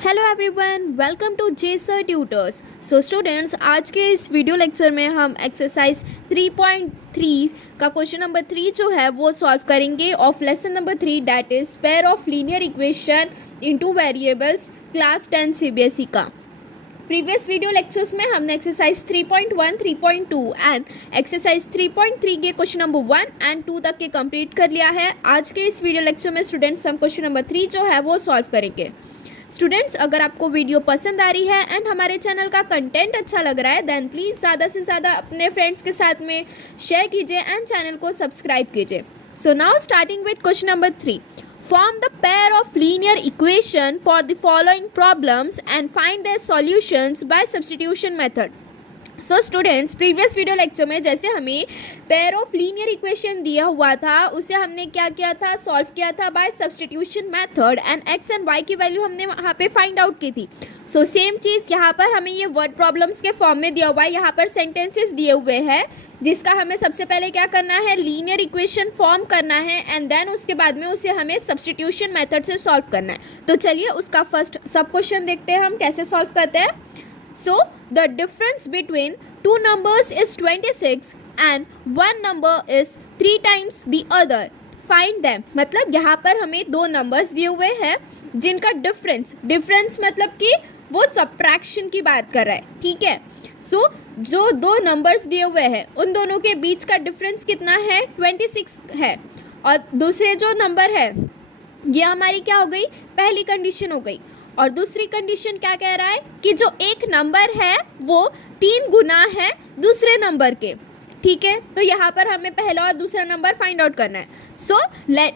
Hello everyone, welcome to Jesar tutors. So students, आज के इस वीडियो लेक्चर में हम एक्सरसाइज 3.3 का क्वेश्चन नंबर 3 जो है वो सॉल्व करेंगे of lesson number 3, that is pair of linear equation into variables, class 10 CBSE का। प्रीवियस वीडियो लेक्चर्स में हमने एक्सरसाइज 3.1, 3.2 एंड एक्सरसाइज 3.3 के क्वेश्चन नंबर 1 एंड 2 तक के कंप्लीट कर लिया है। आज के इस वीडियो लेक्चर में स्टूडेंट्स हम क्वेश्चन नंबर 3 जो है वो सॉल्व करेंगे। स्टूडेंट्स, अगर आपको वीडियो पसंद आ रही है एंड हमारे चैनल का कंटेंट अच्छा लग रहा है देन प्लीज़ ज़्यादा से ज़्यादा अपने फ्रेंड्स के साथ में शेयर कीजिए एंड चैनल को सब्सक्राइब कीजिए। So now starting with question number 3, form the pair of linear equation for the following problems and find their solutions by substitution method। So students, previous video lecture में जैसे हमें pair of linear equation दिया हुआ था उसे हमने क्या किया था, सॉल्व किया था by substitution method and X and Y की वैल्यू हमने वहाँ पे फाइंड आउट की थी। सो सेम चीज़ यहाँ पर हमें ये वर्ड प्रॉब्लम्स के फॉर्म में दिया हुआ है। यहाँ पर सेंटेंसेस दिए हुए हैं जिसका हमें सबसे पहले क्या करना है, लीनियर इक्वेशन फॉर्म करना है एंड देन उसके बाद में उसे हमें सब्सटीट्यूशन मेथड से सॉल्व करना है। तो चलिए उसका फर्स्ट सब क्वेश्चन देखते हैं हम कैसे सॉल्व करते हैं। So the difference between two numbers is 26 and one number is 3 times the other. Find them। मतलब यहाँ पर हमें दो नंबर्स दिए हुए हैं जिनका डिफरेंस मतलब कि वो सब्ट्रैक्शन की बात कर रहा है, ठीक है। सो जो दो नंबर्स दिए हुए हैं उन दोनों के बीच का डिफरेंस कितना है, 26 है। और दूसरे जो नंबर है ये हमारी क्या हो गई, पहली कंडीशन हो गई। और दूसरी कंडीशन क्या कह रहा है कि जो एक नंबर है वो 3 गुना है दूसरे नंबर के, ठीक है। तो यहाँ पर हमें पहला और दूसरा नंबर फाइंड आउट करना है। सो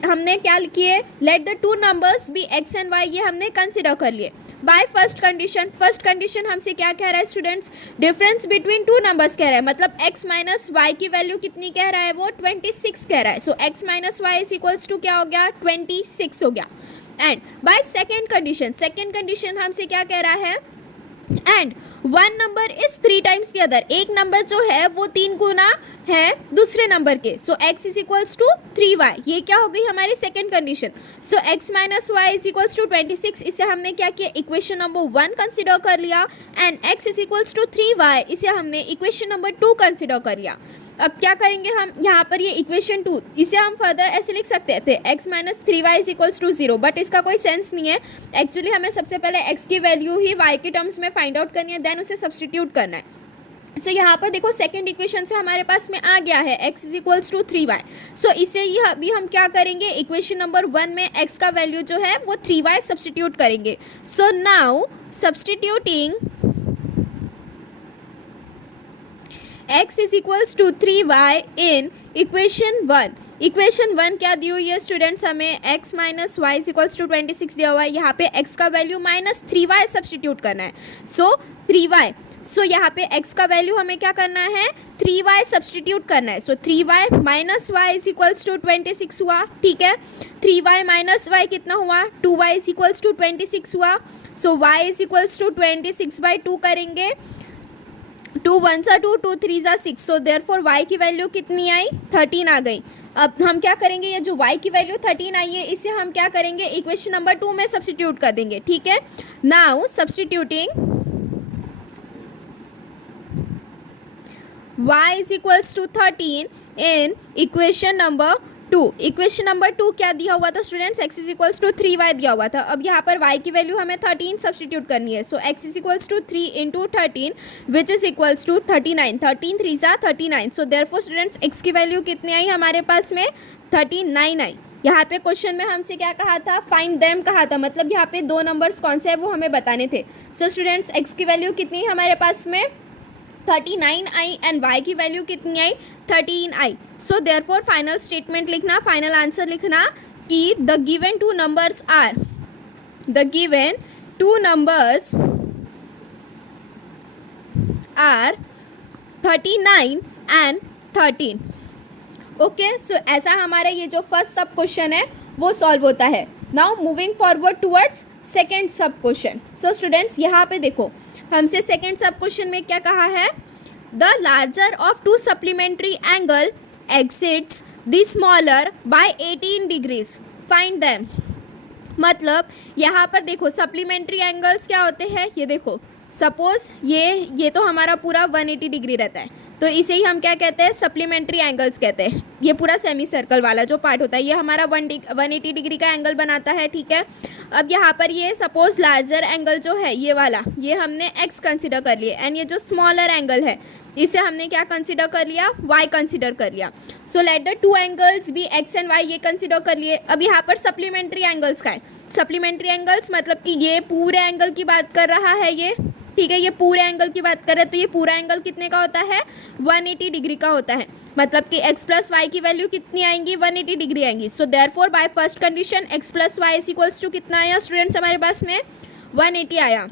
हमने क्या किए, let the two numbers be X and Y, ये हमने कंसिडर कर लिए बाय फर्स्ट कंडीशन हमसे क्या कह रहा है students, difference between two numbers कह रहा है। मतलब x माइनस वाई की वैल्यू कितनी कह रहा है, वो 26 कह रहा है। So x minus y is equals to क्या हो गया, 26 हो गया। एंड बाय सेकेंड कंडीशन हमसे क्या कह रहा है, and one number is 3 times the other, एक नंबर जो है वो 3 गुना है दूसरे नंबर के। So x is equals to 3y, ये क्या हो गई हमारी second condition. So x minus y is equals to 26, इसे हमने क्या किया, इक्वेशन नंबर 1 कंसिडर कर लिया and x is equals to 3y, इसे हमने इक्वेशन नंबर 2 कंसिडर कर लिया। अब क्या करेंगे हम, यहाँ पर ये इक्वेशन 2 इसे हम फर्दर ऐसे लिख सकते थे, x minus 3y is equals to 0, but इसका कोई सेंस नहीं है। एक्चुअली हमें सबसे पहले x की वैल्यू ही y के टर्म्स में फाइंड आउट करनी है, देन उसे सब्सटीट्यूट करना है। सो यहाँ पर देखो सेकेंड इक्वेशन से हमारे पास में आ गया है x is equals to 3y। So इसे ही अभी हम क्या करेंगे, इक्वेशन नंबर 1 में x का वैल्यू जो है वो 3y सब्सटीट्यूट करेंगे। So now substituting x is equals to 3y in equation 1 क्या दी हुई है स्टूडेंट्स, हमें x minus y is equals to 26 दिया हुआ है। यहाँ पे x का वैल्यू माइनस 3y सब्सटीट्यूट करना है। सो 3y, सो यहाँ पे x का वैल्यू हमें क्या करना है, 3y सब्सटीट्यूट करना है। So 3y minus y is equals to 26 हुआ, ठीक है। 3y माइनस वाई कितना हुआ, 2y इज इक्वल्स टू 26 हुआ। सो y इज इक्वल्स टू 26/2 करेंगे, 2 1 2, 2 3 6, सो देयरफॉर y की वैल्यू कितनी आई, 13 आ गई। अब हम क्या करेंगे, ये जो y की वैल्यू 13 आई है इसे हम क्या करेंगे, इक्वेशन नंबर 2 में सब्सटीट्यूट कर देंगे, ठीक है। Now substituting y is equals to 13 in equation number 2। Equation number 2 क्या दिया हुआ था students, x is equals to 3y दिया हुआ था। अब यहाँ पर y की वैल्यू हमें 13 सब्सटीट्यूट करनी है। So x is equals to 3 into 13 which is equals to 39, 13 3 जा 39। सो देयरफॉर स्टूडेंट्स x की वैल्यू कितनी आई हमारे पास में, 39 आई। यहाँ पे क्वेश्चन में हमसे क्या कहा था, फाइंड देम कहा था, मतलब यहाँ पे दो नंबर्स कौन से हैं वो हमें बताने थे। सो स्टूडेंट्स x की वैल्यू कितनी है हमारे पास में, 39 आई एंड y की वैल्यू कितनी आई, 13 आई। सो देयरफॉर फाइनल स्टेटमेंट लिखना, फाइनल आंसर लिखना कि the given two numbers are 39 and 13। Okay, so ऐसा हमारा ये जो फर्स्ट सब क्वेश्चन है वो सॉल्व होता है। Now moving forward towards second सब क्वेश्चन। सो स्टूडेंट्स यहाँ पे देखो हमसे सेकेंड सब क्वेश्चन में क्या कहा है, the larger of two supplementary angle exceeds the smaller by 18 degrees, find them. मतलब यहाँ पर देखो सप्लीमेंट्री एंगल्स क्या होते हैं, ये देखो सपोज ये तो हमारा पूरा 180 डिग्री रहता है, तो इसे ही हम क्या कहते हैं, सप्लीमेंट्री एंगल्स कहते हैं। ये पूरा सेमी सर्कल वाला जो पार्ट होता है ये हमारा 180 डिग्री का एंगल बनाता है, ठीक है। अब यहाँ पर ये सपोज लार्जर एंगल जो है ये वाला, ये हमने x कंसिडर कर लिया, एंड ये जो स्मॉलर एंगल है इसे हमने क्या कंसिडर कर लिया, y कंसिडर कर लिया। So let the two angles be x and y, ये कंसिडर कर लिए। अब यहाँ पर सप्लीमेंट्री एंगल्स का है, सप्लीमेंट्री एंगल्स मतलब कि ये पूरे एंगल की बात कर रहा है ये, ठीक है, ये पूरे एंगल की बात करें तो ये पूरा एंगल कितने का होता है, 180 डिग्री का होता है। मतलब कि x प्लस वाई की वैल्यू कितनी आएंगी, 180 डिग्री आएंगी। So therefore by first condition x plus y is equals to कितना आया स्टूडेंट्स हमारे पास में, 180 आया।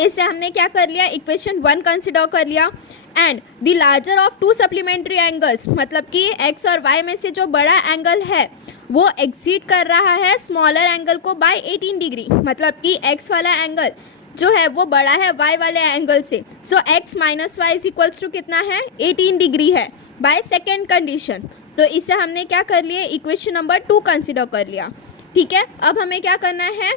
इससे हमने क्या कर लिया, इक्वेशन 1 कंसिडर कर लिया। And the larger of two supplementary angles, मतलब कि x और y में से जो बड़ा एंगल है वो एक्सीड कर रहा है स्मॉलर एंगल को बाय 18 डिग्री, मतलब कि x वाला एंगल जो है वो बड़ा है y वाले एंगल से। So x minus y is equals to कितना है, 18 डिग्री है बाय सेकेंड कंडीशन। तो इसे हमने क्या कर लिया, इक्वेशन नंबर 2 कंसिडर कर लिया, ठीक है। अब हमें क्या करना है,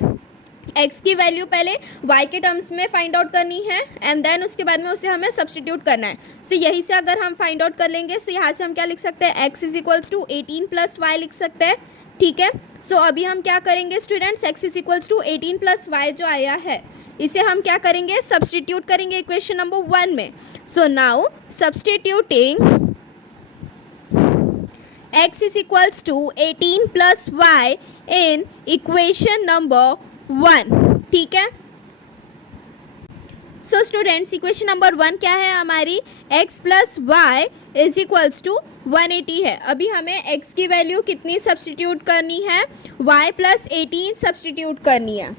x की वैल्यू पहले y के टर्म्स में फाइंड आउट करनी है एंड देन उसके बाद में उसे हमें सब्सटीट्यूट करना है। सो यही से अगर हम फाइंड आउट कर लेंगे सो यहाँ से हम क्या लिख सकते हैं, x is equals to 18 plus y लिख सकते हैं, ठीक है। सो अभी हम क्या करेंगे students, x is equals to 18 plus y जो आया है इसे हम क्या करेंगे, सब्सटीट्यूट करेंगे इक्वेशन नंबर 1 में। So now substituting x is equals to 18 plus y in equation number 1, ठीक है। सो स्टूडेंट्स इक्वेशन नंबर 1 क्या है हमारी, x plus y is equals to 180 है। अभी हमें x की वैल्यू कितनी सब्सटीट्यूट करनी है, y प्लस 18 सब्सटीट्यूट करनी है।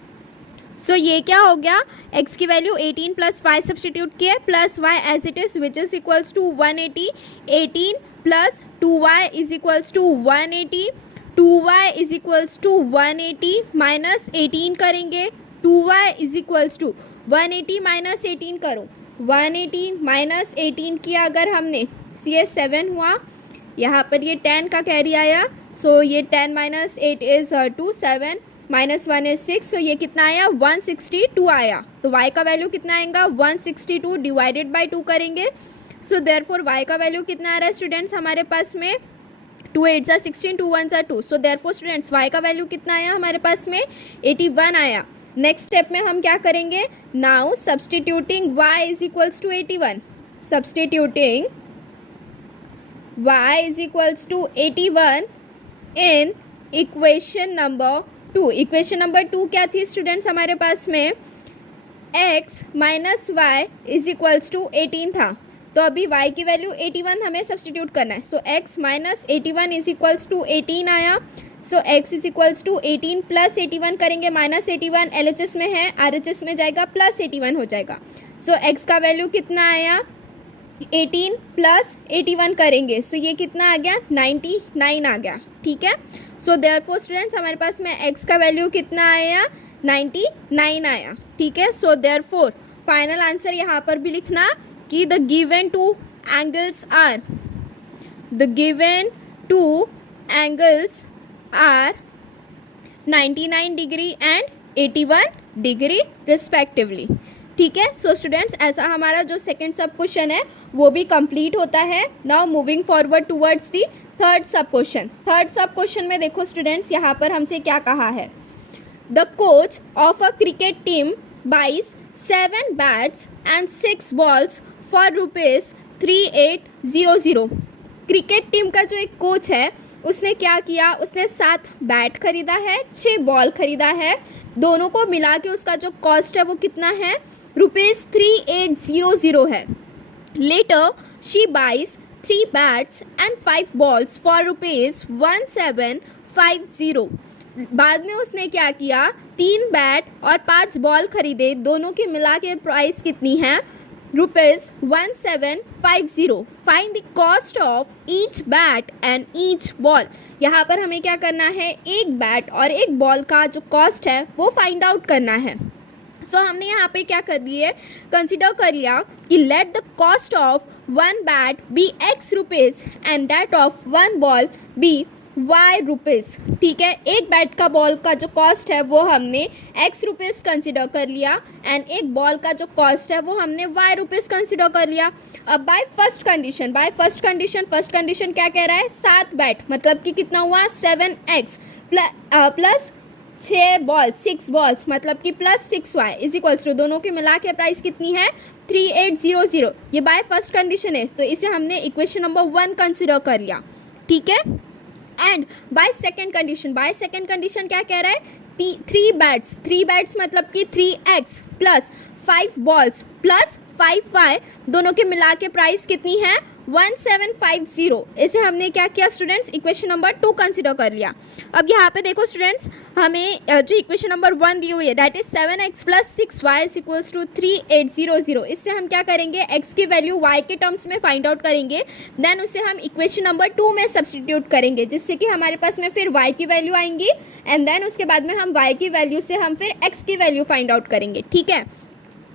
सो ये क्या हो गया, x की वैल्यू 18 प्लस वाई सब्सटीट्यूट किए plus y as it is which is equals to 180, 18 plus 2y is equals to 180, 2y is equals to 180 minus 18 करेंगे, 2y is equals to 180 minus 18 करो, 180 माइनस 18 किया अगर हमने, ये 7 हुआ, यहाँ पर ये 10 का कैरी आया। सो ये 10 माइनस 8 इज़ 2, 7 माइनस 1 इज 6। सो ये कितना आया, 162 आया। तो y का वैल्यू कितना आएगा, 162 डिवाइडेड बाई 2 करेंगे। सो देयरफॉर y का वैल्यू कितना आ रहा है स्टूडेंट्स हमारे पास में, 2 8 ज़ा 16, 2 1 ज़ा 2। सो देयरफॉर स्टूडेंट्स y का वैल्यू कितना आया हमारे पास में, 81 आया। नेक्स्ट स्टेप में हम क्या करेंगे, now substituting y is equals to 81, substituting y is equals to 81 in equation number 2। Equation number 2 क्या थी स्टूडेंट्स हमारे पास में, x minus y is equals to 18 था। तो अभी y की वैल्यू 81 हमें सब्सटीट्यूट करना है। So x minus 81 is equals to 18 आया। So x is equals to 18 plus 81 करेंगे, माइनस 81 LHS में है, RHS में जाएगा, प्लस 81 हो जाएगा। सो x का वैल्यू कितना आया, 18 प्लस 81 करेंगे, सो ये कितना आ गया, 99 आ गया, ठीक है। सो देयरफॉर स्टूडेंट्स हमारे पास में x का वैल्यू कितना आया, 99 आया, ठीक है। सो देयरफॉर फाइनल आंसर यहाँ पर भी लिखना कि the given two angles are, the given two angles are 99 degree and 81 degree respectively, ठीक है। सो स्टूडेंट्स ऐसा हमारा जो सेकंड सब क्वेश्चन है वो भी कंप्लीट होता है। Now moving forward towards the third sub question. Third sub question में देखो स्टूडेंट्स यहाँ पर हमसे क्या कहा है, the coach of a cricket team buys 7 bats and 6 balls for ₹3800। Cricket team का जो एक कोच है उसने क्या किया, उसने 7 बैट खरीदा है, 6 बॉल खरीदा है, दोनों को मिला के उसका जो कॉस्ट है वो कितना है, ₹3800 है। Later she buys 3 bats and 5 balls for ₹1750। बाद में उसने क्या किया, 3 बैट और 5 बॉल खरीदे, दोनों की मिला के प्राइस कितनी है, ₹1750। Find the cost of each bat and each ball. यहाँ पर हमें क्या करना है, एक बैट और एक बॉल का जो कॉस्ट है वो फाइंड आउट करना है। सो हमने यहाँ पे क्या कर दिए, कंसिडर कर लिया कि let the cost of 1 bat be X rupees and that of 1 ball be y rupees, ठीक है। एक बैट का बॉल का जो कॉस्ट है वो हमने एक्स रुपीज़ कंसिडर कर लिया एंड एक बॉल का जो कॉस्ट है वो हमने वाई रुपीज़ कंसिडर कर लिया। अब बाय फर्स्ट कंडीशन क्या कह रहा है, 7 बैट मतलब कि कितना हुआ 7x प्लस 6 बॉल्स 6 बॉल्स मतलब कि plus 6y is equals to दोनों की मिला के प्राइस कितनी है 3800। ये बाय फर्स्ट कंडीशन है तो इसे हमने इक्वेशन नंबर 1 कंसिडर कर लिया, ठीक है। एंड बाय सेकेंड कंडीशन क्या कह रहा है, 3 बैट्स मतलब कि 3x plus 5 balls plus 5y दोनों के मिला के प्राइस कितनी है 1750। इसे हमने क्या किया स्टूडेंट्स, इक्वेशन नंबर 2 कंसिडर कर लिया। अब यहाँ पे देखो स्टूडेंट्स, हमें जो इक्वेशन नंबर 1 दी हुई है that is 7x plus 6y is equals to 3800। इससे हम क्या करेंगे, x की वैल्यू y के टर्म्स में फाइंड आउट करेंगे, देन उसे हम इक्वेशन नंबर 2 में सब्सटीट्यूट करेंगे जिससे कि हमारे पास में फिर y की वैल्यू आएंगी एंड देन उसके बाद में हम y की वैल्यू से हम फिर x की वैल्यू फाइंड आउट करेंगे, ठीक है।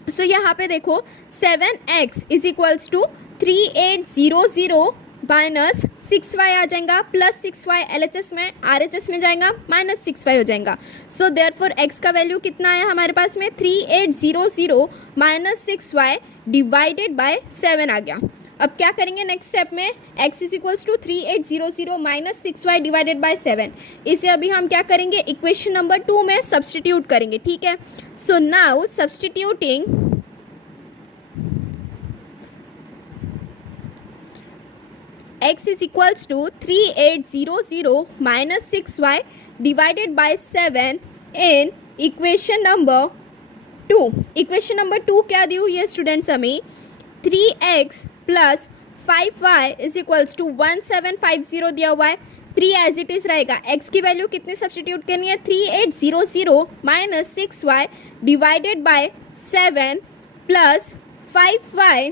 सो यहाँ पे देखो 7x is equals to 3800 minus 6y आ जाएगा प्लस 6y LHS में RHS में जाएगा माइनस 6y हो जाएगा। सो देयरफॉर x का वैल्यू कितना आया हमारे पास में 3800 माइनस 6y डिवाइडेड बाय 7 आ गया। अब क्या करेंगे नेक्स्ट स्टेप में, x is equals to 3800 minus 6y divided by 7। इसे अभी हम क्या करेंगे, इक्वेशन नंबर 2 में सब्सटीट्यूट करेंगे, ठीक है। So now substituting x is equals to 3800 minus 6y divided by 7 in equation number 2। Equation number 2 क्या दी हुई है स्टूडेंट्स हमें, 3x plus 5y is equals to 1750 दिया हुआ है। 3 एज इट इज़ रहेगा, x की वैल्यू कितनी सब्सटीट्यूट करनी है 3800 minus 6y divided by 7 plus 5y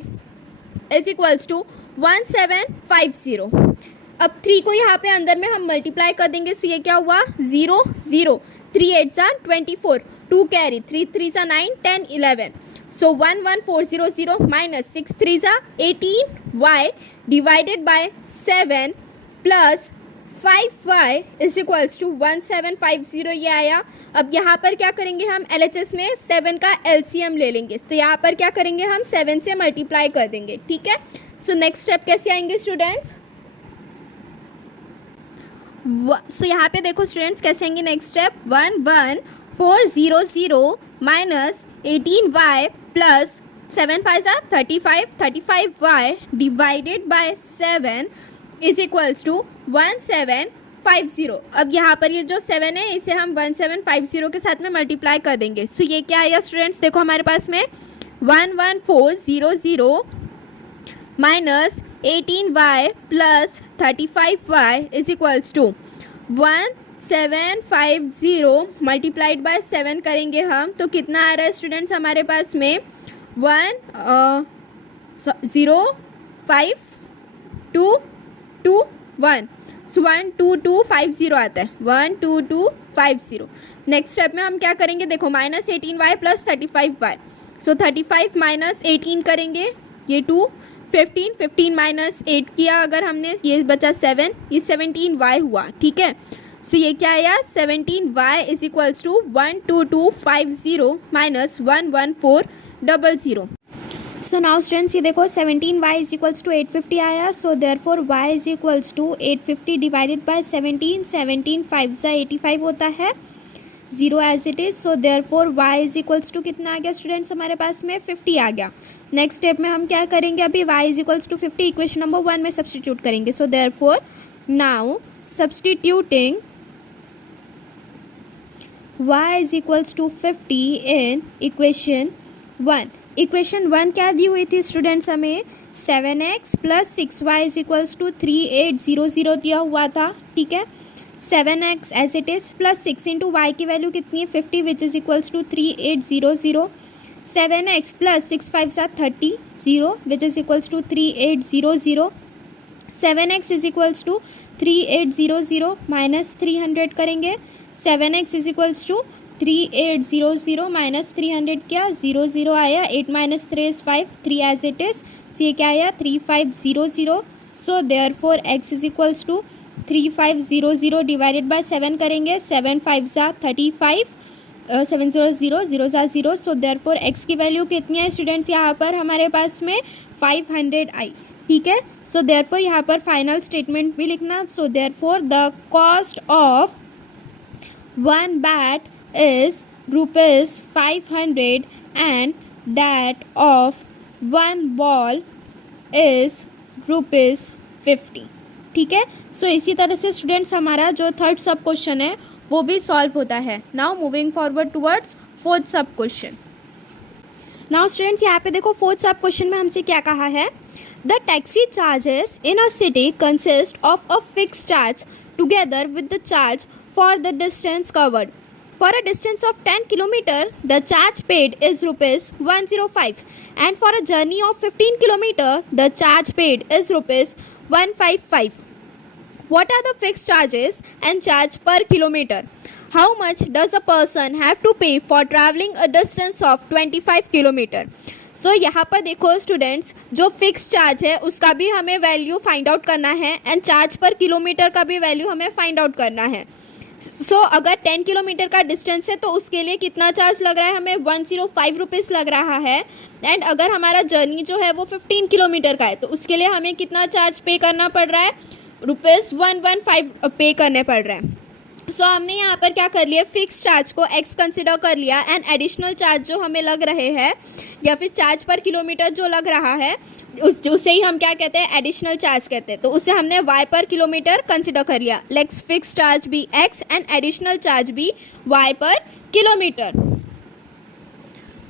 is equals to 1750। अब 3 को यहाँ पे अंदर में हम मल्टीप्लाई कर देंगे, सो ये क्या हुआ 0 0 3 8 सा 24 2 कैरी 3 3 सा 9 10 11। सो 11400 माइनस 6 3 सा 18y divided by 7 plus 5y is equals to 1750 ये आया। अब यहाँ पर क्या करेंगे हम LHS में 7 का LCM ले लेंगे, तो यहाँ पर क्या करेंगे हम 7 से मल्टीप्लाई कर देंगे, ठीक है। सो नेक्स्ट स्टेप कैसे आएंगे स्टूडेंट्स, सो यहाँ पे देखो स्टूडेंट्स कैसे आएंगे next step, 11400 minus 18y plus 7 5 35y divided by 7 is equals to 1750। अब यहाँ पर ये जो 7 है इसे हम 1750 के साथ में मल्टीप्लाई कर देंगे। सो ये क्या आया स्टूडेंट्स, देखो हमारे पास में 11400 minus 18y plus 35y is equals to 1750 multiplied by 7 करेंगे हम तो कितना आ रहा है स्टूडेंट्स हमारे पास में 10521 सो 12250 आता है 12250। नेक्स्ट स्टेप में हम क्या करेंगे, देखो माइनस 18y प्लस 35y, सो 35 माइनस 18 करेंगे ये 2 15 माइनस 8 किया अगर हमने, ये बचा 7, ये 17y हुआ, ठीक है। सो ये क्या आया 17y is equals to 12250 minus 11400। So now students ये देखो 17y इज इक्वल्स टू 850 आया, so therefore y is equals to 850 divided by 17 5 सा 85 होता है 0 as it is. So therefore y is equals to कितना आ गया स्टूडेंट्स हमारे पास में 50 आ गया। नेक्स्ट स्टेप में हम क्या करेंगे, अभी y is equals to 50 equation number 1 में सब्सटीट्यूट करेंगे। So therefore now substituting y is equals to 50 in equation 1। Equation 1 क्या दी हुई थी स्टूडेंट्स हमें, 7x plus 6y is equals to 3800 दिया हुआ था, ठीक है। 7x as it is plus 6 into y की वैल्यू कितनी है 50 which is equals to 3800। 7x plus 6 5 सा 30 0 which is equals to 3800। 7x is equals to 3800 minus 300 करेंगे, 7x is equals to 3800 minus 300 क्या 0 आया, 8 minus 3 is 5 3 as it is, so ये क्या आया 3500। So therefore x is equals to 3500 divided by 7 करेंगे, 7 5 ज़ा 35, 7 0 0 0 ज़ा 0, सो देयरफॉर एक्स की वैल्यू कितनी है स्टूडेंट्स यहाँ पर हमारे पास में 500 आई, ठीक है। सो देयरफॉर यहाँ पर फाइनल स्टेटमेंट भी लिखना, so therefore the cost of one bat is ₹500 and that of one ball is ₹50, ठीक है। सो इसी तरह से स्टूडेंट्स हमारा जो थर्ड सब क्वेश्चन है वो भी सॉल्व होता है। Now moving forward towards fourth सब क्वेश्चन। नाउ स्टूडेंट्स यहाँ पे देखो फोर्थ सब क्वेश्चन में हमसे क्या कहा है, the taxi charges in a city consist of a fix charge together with the charge for the distance covered. For a distance of 10 km, the charge paid is ₹105, and for a journey of 15 km, the charge paid is ₹155. What are the fixed charges and charge per kilometer? How much does a person have to pay for traveling a distance of 25 km? So यहाँ पर देखो students, जो fix charge है उसका भी हमें value find out करना है एंड चार्ज पर किलोमीटर का भी वैल्यू हमें फाइंड आउट करना है। सो अगर 10 किलोमीटर का डिस्टेंस है तो उसके लिए कितना चार्ज लग रहा है, हमें ₹105 लग रहा है। एंड अगर हमारा जर्नी जो है वो 15 किलोमीटर का है तो उसके लिए हमें कितना चार्ज पे करना पड़ रहा है, ₹115 पे करने पड़ रहे हैं। सो हमने यहाँ पर क्या कर लिया, फिक्स चार्ज को एक्स कंसिडर कर लिया एंड एडिशनल चार्ज जो हमें लग रहे हैं या फिर चार्ज पर किलोमीटर जो लग रहा है उसे ही हम क्या कहते हैं, एडिशनल चार्ज कहते हैं। तो उसे हमने वाई पर किलोमीटर कंसिडर कर लिया। लेट्स फिक्स चार्ज भी एक्स एंड एडिशनल चार्ज भी वाई पर किलोमीटर।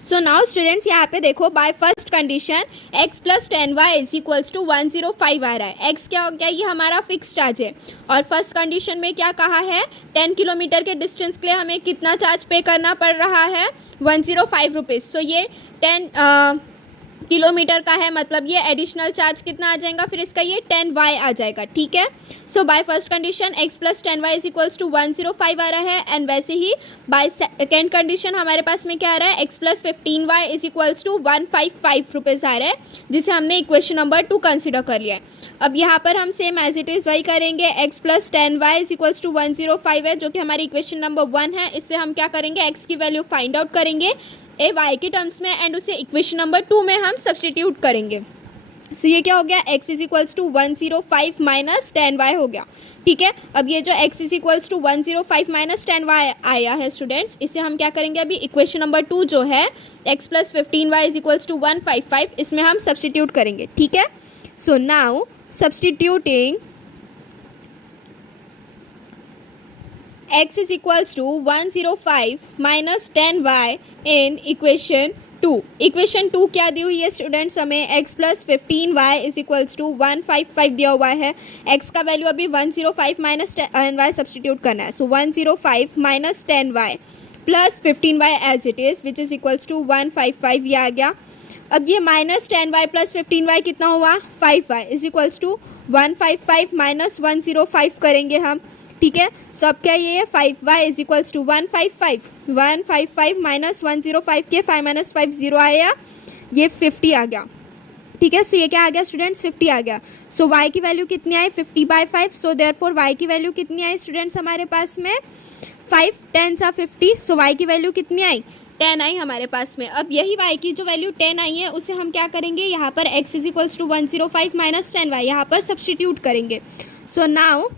सो नाउ स्टूडेंट्स यहाँ पे देखो, bye first condition x + 10y = 105 आ रहा है। x क्या हो गया, ये हमारा फिक्स चार्ज है। और फर्स्ट कंडीशन में क्या कहा है, 10 किलोमीटर के डिस्टेंस के लिए हमें कितना चार्ज पे करना पड़ रहा है, ₹105। सो ये 10 किलोमीटर का है, मतलब ये एडिशनल चार्ज कितना आ जाएगा, फिर इसका ये 10y आ जाएगा, ठीक है। So by first condition x + 10y = 105 आ रहा है। एंड वैसे ही बाय सेकेंड कंडीशन हमारे पास में क्या आ रहा है, x + 15y = ₹155 आ रहा है, जिसे हमने इक्वेशन नंबर 2 कंसिडर कर लिया है। अब यहाँ पर हम सेम एज इट इज़ वही करेंगे, x + 10y = 105 है जो कि हमारी इक्वेशन नंबर 1 है। इससे हम क्या करेंगे, x की वैल्यू फाइंड आउट करेंगे ए वाई के टर्म्स में एंड उसे इक्वेशन नंबर 2 में हम सब्सटीट्यूट करेंगे। सो ये क्या हो गया, x = 105 - 10y हो गया, ठीक है। अब ये जो x = 105 - 10y आया है स्टूडेंट्स, इसे हम क्या करेंगे, अभी इक्वेशन नंबर 2 जो है x + 15y = 155, इसमें हम सब्सटीट्यूट करेंगे, ठीक है। So now substituting x = 105 - 10y in equation 2। Equation 2 क्या दी हुई है स्टूडेंट्स, हमें x + 15y = 155 दिया हुआ है। x का वैल्यू अभी 105 - 10y सब्सटीट्यूट करना है। So 105 - 10y + 15y as it is which is equals to 155, ये आ गया। अब ये -10y + 15y कितना हुआ, 5y = 155 - 105 करेंगे हम, ठीक है। सो अब क्या ये 5y = 155 - 105 के 5 - 5 0 आया, ये 50 आ गया, ठीक है। सो ये क्या आ गया स्टूडेंट्स, 50 आ गया। सो y की वैल्यू कितनी आई, 50/5। सो देयरफॉर y की वैल्यू कितनी आई स्टूडेंट्स हमारे पास में, 5 10 = 50। सो y की वैल्यू कितनी आई, 10 आई हमारे पास में। अब यही y की जो वैल्यू 10 आई है उसे हम क्या करेंगे, यहाँ पर x = 105 - 10y यहाँ पर सब्सटीट्यूट करेंगे। सो नाउ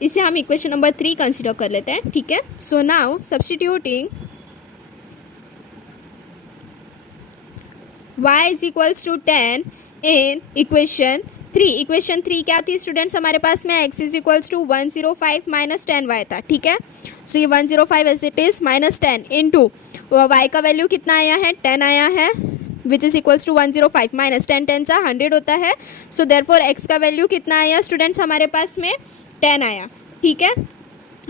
इसे हम इक्वेशन नंबर 3 कंसिडर कर लेते हैं, ठीक है। सो नाउ सब्सटीट्यूटिंग y = 10 इन इक्वेशन 3। इक्वेशन 3 क्या थी स्टूडेंट्स हमारे पास में, x = 105 - 10y था, ठीक है। सो ये 105 as it is -10 into y का वैल्यू कितना आया है, 10 आया है, विच इज़ इक्वल्स टू 105 - 10 10 सा 100 होता है। सो देयरफॉर x का वैल्यू कितना आया स्टूडेंट्स हमारे पास में, 10 आया, ठीक है।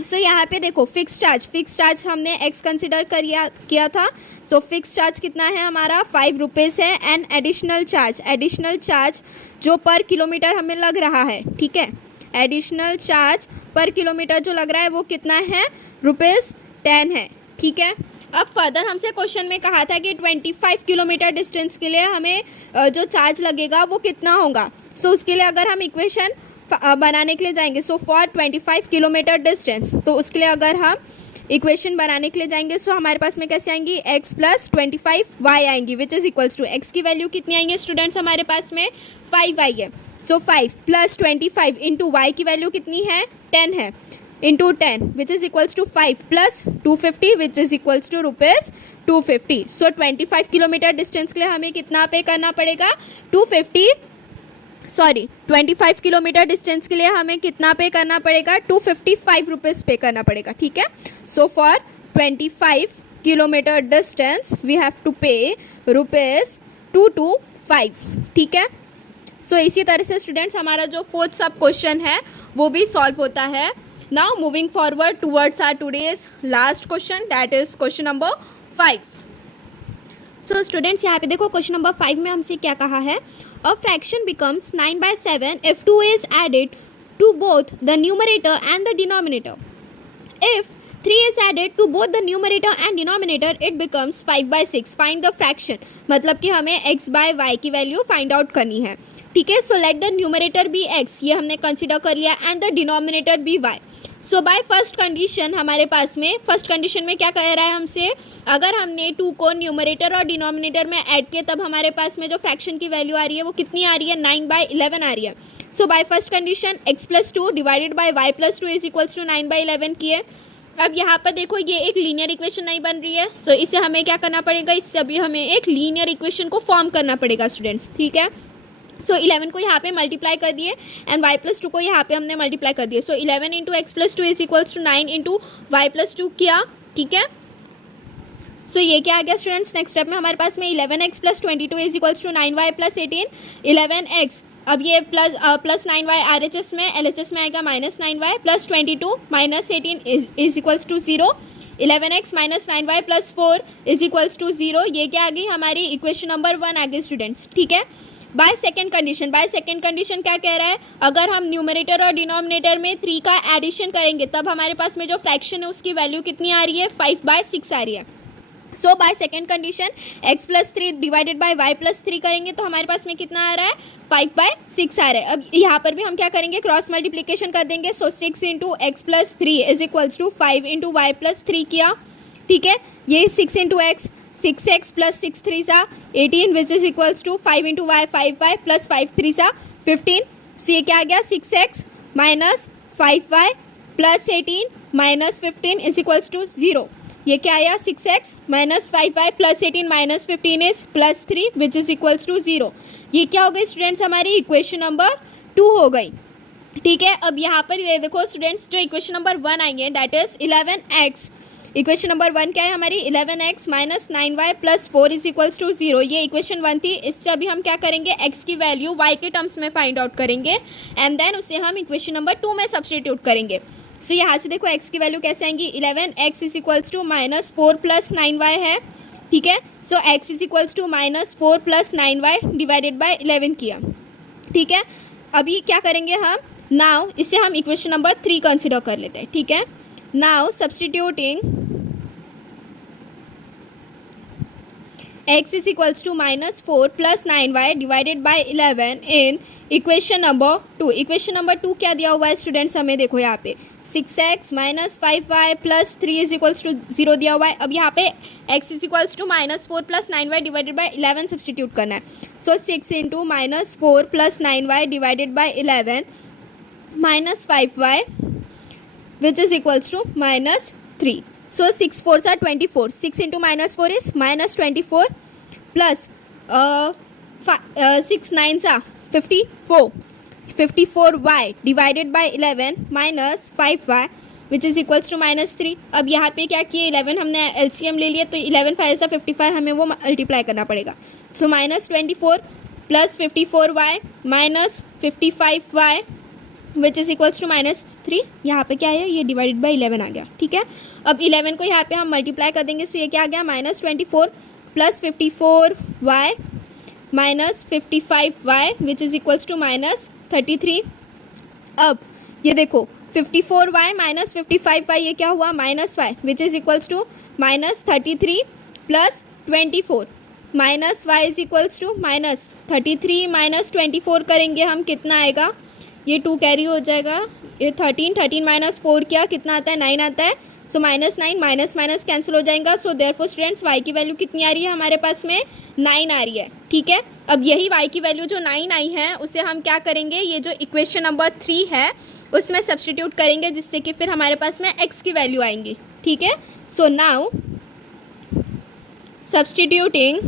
सो यहाँ पे देखो फिक्स चार्ज हमने x कंसिडर किया था, तो फिक्स चार्ज कितना है हमारा, ₹5 है। एंड एडिशनल चार्ज जो पर किलोमीटर हमें लग रहा है, ठीक है, एडिशनल चार्ज पर किलोमीटर जो लग रहा है वो कितना है, ₹10 है, ठीक है। अब फर्दर हमसे क्वेश्चन में कहा था कि 25 किलोमीटर डिस्टेंस के लिए हमें जो चार्ज लगेगा वो कितना होगा। सो उसके लिए अगर हम इक्वेशन बनाने के लिए जाएंगे, सो फॉर 25 किलोमीटर डिस्टेंस, तो उसके लिए अगर हम इक्वेशन बनाने के लिए जाएंगे सो हमारे पास में कैसे आएंगी, x प्लस 25 y आएंगी, which is equals to x की वैल्यू कितनी आएंगे स्टूडेंट्स हमारे पास में 5 आई है, सो 5 प्लस 25 इंटू वाई की वैल्यू कितनी है 10 है, into 10 which is equals to 5 plus 250 which is equals to rupees 250। So 25 kilometre distance के लिए हमें कितना पे करना पड़ेगा 25 किलोमीटर डिस्टेंस के लिए हमें कितना पे करना पड़ेगा 255 रुपीज़ पे करना पड़ेगा, ठीक है। So for 25 kilometre distance we have to pay rupees 225, ठीक है। सो इसी तरह से स्टूडेंट्स हमारा जो फोर्थ सब क्वेश्चन है वो भी सॉल्व होता है। Now moving forward towards our today's last question, that is question number 5। So students यहाँ पे देखो क्वेश्चन नंबर 5 में हमसे क्या कहा है, a fraction becomes 9/7 if 2 is added to both the numerator and the denominator. If 3 is added to both the numerator and denominator it becomes 5/6. Find the fraction, मतलब कि हमें x by y की value find out करनी है, ठीक है। So let the numerator be x, ये हमने कंसिडर कर लिया, and the denominator be y। So by first condition हमारे पास में फर्स्ट कंडीशन में क्या कह रहा है हमसे, अगर हमने 2 को न्यूमरेटर और डिनोमिनेटर में ऐड किया तब हमारे पास में जो फ्रैक्शन की वैल्यू आ रही है वो कितनी आ रही है 9/11 आ रही है। So by first condition x plus 2 divided by y plus 2 is equals to 9/11 की है। अब यहाँ पर देखो ये एक लीनियर इक्वेशन नहीं बन रही है, सो इसे हमें क्या करना पड़ेगा, इससे अभी हमें एक लीनियर इक्वेशन को फॉर्म करना पड़ेगा स्टूडेंट्स, ठीक है। सो 11 को यहाँ पे मल्टीप्लाई कर दिए एंड y प्लस 2 को यहाँ पे हमने मल्टीप्लाई कर दिए। So 11 into x plus 2 is equals to 9 into y plus 2 किया, ठीक है। सो ये क्या आ गया स्टूडेंट्स, नेक्स्ट स्टेप में हमारे पास में 11x plus 22 is equals to 9y plus 18, 11x, अब ये plus 9y R H S में एल एच एस में आएगा -9y plus 22 minus 18 is equals to 0, 11x minus 9y plus 4 is equals to 0। ये क्या आ गई हमारी इक्वेशन नंबर 1 आ गई स्टूडेंट्स, ठीक है। बाय सेकेंड कंडीशन क्या कह रहा है, अगर हम न्यूमरेटर और डिनोमिनेटर में 3 का एडिशन करेंगे तब हमारे पास में जो फ्रैक्शन है उसकी वैल्यू कितनी आ रही है 5/6 आ रही है। So by second condition x plus 3 divided by y plus 3 करेंगे तो हमारे पास में कितना आ रहा है 5/6 आ रहा है। अब यहाँ पर भी हम क्या करेंगे, क्रॉस मल्टीप्लिकेशन कर देंगे। So 6 into x plus 3 is equals to 5 into y plus 3 किया, ठीक है। ये 6 इंटू एक्स 6x प्लस 6 3 सा 18 which is equals to 5 into y 5y plus 5 3 सा 15। सो ये क्या आ गया 6x minus 5y plus 18 minus 15 is equals to 0। ये क्या आया 6x minus 5y plus 18 minus 15 is plus 3 which is equals to 0। ये क्या हो गई स्टूडेंट्स हमारी इक्वेशन नंबर 2 हो गई, ठीक है। अब यहाँ पर ये देखो स्टूडेंट्स जो इक्वेशन नंबर 1 आई है that is 11x, equation number 1 क्या है हमारी 11x minus 9y plus 4 is equals to 0। ये इक्वेशन 1 थी, इससे अभी हम क्या करेंगे x की वैल्यू y के टर्म्स में फाइंड आउट करेंगे एंड देन उसे हम इक्वेशन नंबर 2 में सब्स्टिट्यूट करेंगे। सो यहाँ से देखो x की वैल्यू कैसे आएंगी, 11x is equals to minus 4 plus 9y है, ठीक है। So x is equals to minus 4 plus 9y divided by 11 किया, ठीक है। अभी क्या करेंगे हम, नाउ इसे हम इक्वेशन नंबर 3 कंसिडर कर लेते हैं, ठीक है। Now substituting x is equals to minus 4 plus 9y divided by 11 in equation number 2। Equation number 2 क्या दिया हुआ है स्टूडेंट्स हमें, देखो यहाँ पे 6x minus 5y plus 3 is equals to 0 दिया हुआ है। अब यहाँ पे x is equals to minus 4 plus 9y divided by 11 substitute करना है। So 6 into minus 4 plus 9y divided by 11 minus 5y which is equals to minus 3। So 6 4s are 24. 6 into minus 4 is minus 24 plus 6 9s are 54. 54y divided by 11 minus 5y which is equals to minus 3. अब यहाँ पे क्या किए 11 हमने LCM ले लिया तो 11 5 से 55 हमें वो मल्टीप्लाई करना पड़ेगा। So minus 24 plus 54y minus 55y which is equals to minus 3। यहाँ पे क्या है ये डिवाइडेड बाई 11 आ गया, ठीक है। अब 11 को यहाँ पे हम मल्टीप्लाई कर देंगे। सो ये क्या आ गया minus 24 plus 54y minus 55y which is equals to minus 33। अब ये देखो 54y माइनस 55y ये क्या हुआ minus y which is equals to minus 33 plus 24 minus y is equals to minus 33 minus 24 करेंगे हम कितना आएगा ये 2 कैरी हो जाएगा, ये 13 माइनस 4 क्या कितना आता है 9 आता है। सो -9 माइनस माइनस कैंसिल हो जाएगा। सो देयरफॉर स्टूडेंट्स y की वैल्यू कितनी आ रही है हमारे पास में 9 आ रही है। ठीक है, अब यही y की वैल्यू जो 9 आई है उसे हम क्या करेंगे, ये जो इक्वेशन नंबर 3 है उसमें सब्सटीट्यूट करेंगे, जिससे कि फिर हमारे पास में x की वैल्यू आएंगी। ठीक है, so now substituting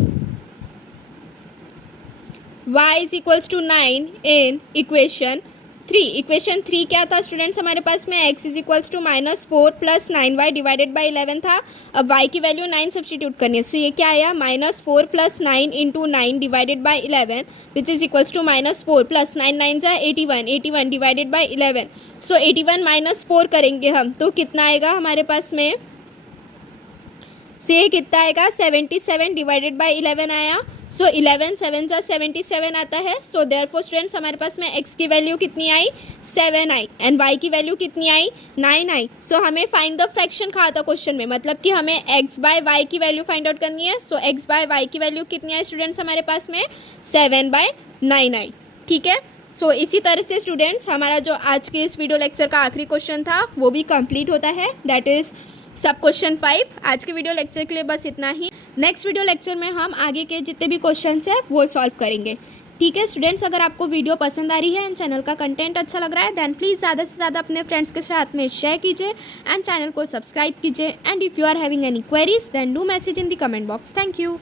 y is equals to 9 in equation 3। Equation 3 क्या था स्टूडेंट्स हमारे पास में, x is equals to -4 plus 9y divided by 11 था। अब y की वैल्यू 9 सब्सटीट्यूट करनी है। सो ये क्या आया, -4 plus 9 into 9 divided by 11 which is equals to -4 plus 9 9 जा 81 डिवाइडेड बाई 11। सो 81 माइनस 4 करेंगे हम तो कितना आएगा हमारे पास में, सो ये कितना आएगा 77 डिवाइडेड बाई 11 आया। सो 11 7 जा 77 आता है। सो देयरफॉर स्टूडेंट्स हमारे पास में x की वैल्यू कितनी आई 7 आई एंड y की वैल्यू कितनी आई 9 आई। सो हमें फाइंड द फ्रैक्शन कहा था क्वेश्चन में, मतलब कि हमें x बाय y की वैल्यू फाइंड आउट करनी है। सो x बाय y की वैल्यू कितनी आई स्टूडेंट्स हमारे पास में 7/9 आई। ठीक है, सो इसी तरह से स्टूडेंट्स हमारा जो आज के इस वीडियो लेक्चर का आखिरी क्वेश्चन था वो भी कंप्लीट होता है, दैट इज़ सब क्वेश्चन 5। आज के वीडियो लेक्चर के लिए बस इतना ही। नेक्स्ट वीडियो लेक्चर में हम आगे के जितने भी क्वेश्चंस हैं वो सॉल्व करेंगे। ठीक है स्टूडेंट्स, अगर आपको वीडियो पसंद आ रही है एंड चैनल का कंटेंट अच्छा लग रहा है देन प्लीज़ ज़्यादा से ज़्यादा अपने फ्रेंड्स के साथ में शेयर कीजिए एंड चैनल को सब्सक्राइब कीजिए। And if you are having any queries then do message in the comment box. Thank you.